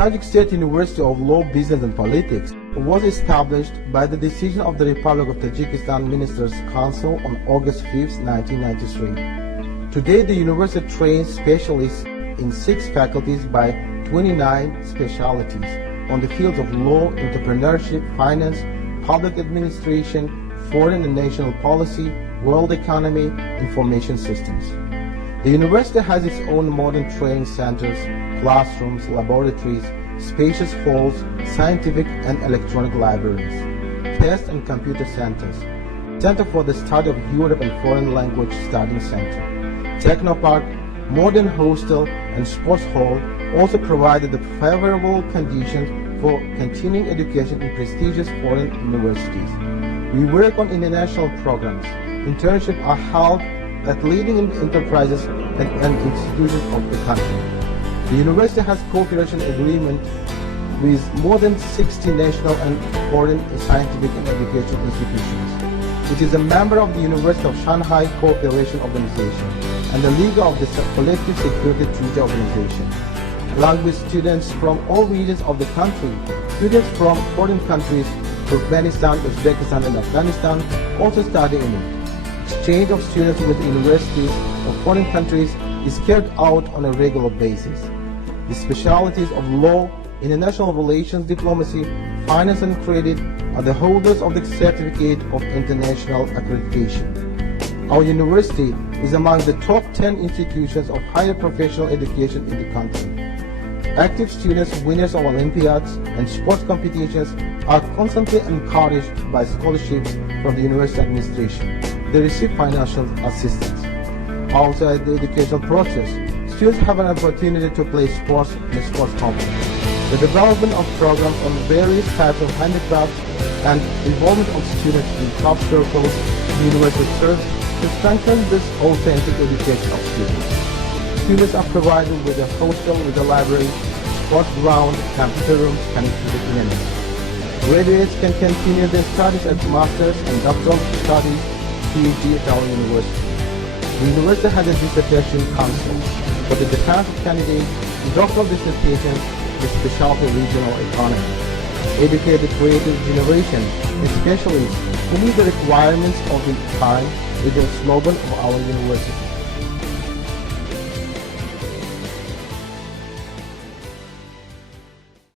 Tajik State University of Law, Business and Politics was established by the decision of the Republic of Tajikistan Ministers' Council on August 5, 1993. Today, the university trains specialists in 6 faculties by 29 specialties on the fields of law, entrepreneurship, finance, public administration, foreign and national policy, world economy, information systems. The university has its own modern training centers, classrooms, laboratories, spacious halls, scientific and electronic libraries, test and computer centers, Center for the Study of Europe and Foreign Language Study Center, Technopark, modern hostel and sports hall also provided the favorable conditions for continuing education in prestigious foreign universities. We work on international programs. Internships are held at leading enterprises and institutions of the country. The university has cooperation agreement with more than 60 national and foreign scientific and educational institutions. It is a member of the University of Shanghai Cooperation Organization and the League of the Collective Security Treaty Organization. Along with students from all regions of the country, students from foreign countries, Turkmenistan, Uzbekistan and Afghanistan also study in it. Exchange of students with universities of foreign countries is carried out on a regular basis. The specialties of law, international relations, diplomacy, finance and credit are the holders of the Certificate of International Accreditation. Our university is among the top 10 institutions of higher professional education in the country. Active students, winners of Olympiads and sports competitions are constantly encouraged by scholarships from the university administration. They receive financial assistance. Outside the educational process, students have an opportunity to play sports in a sports complex. The development of programs on various types of handicrafts and involvement of students in top circles in the university serves to strengthen this authentic education of students. Students are provided with a hostel with a library, sports ground, computer rooms connected to the internet. Graduates can continue their studies at master's and doctoral studies, PhD at our university. The university has a dissertation council for the defense of candidates and doctoral dissertations in specialty regional economy. Educate the creative generation, especially who meet the requirements of the time, is the slogan of our university.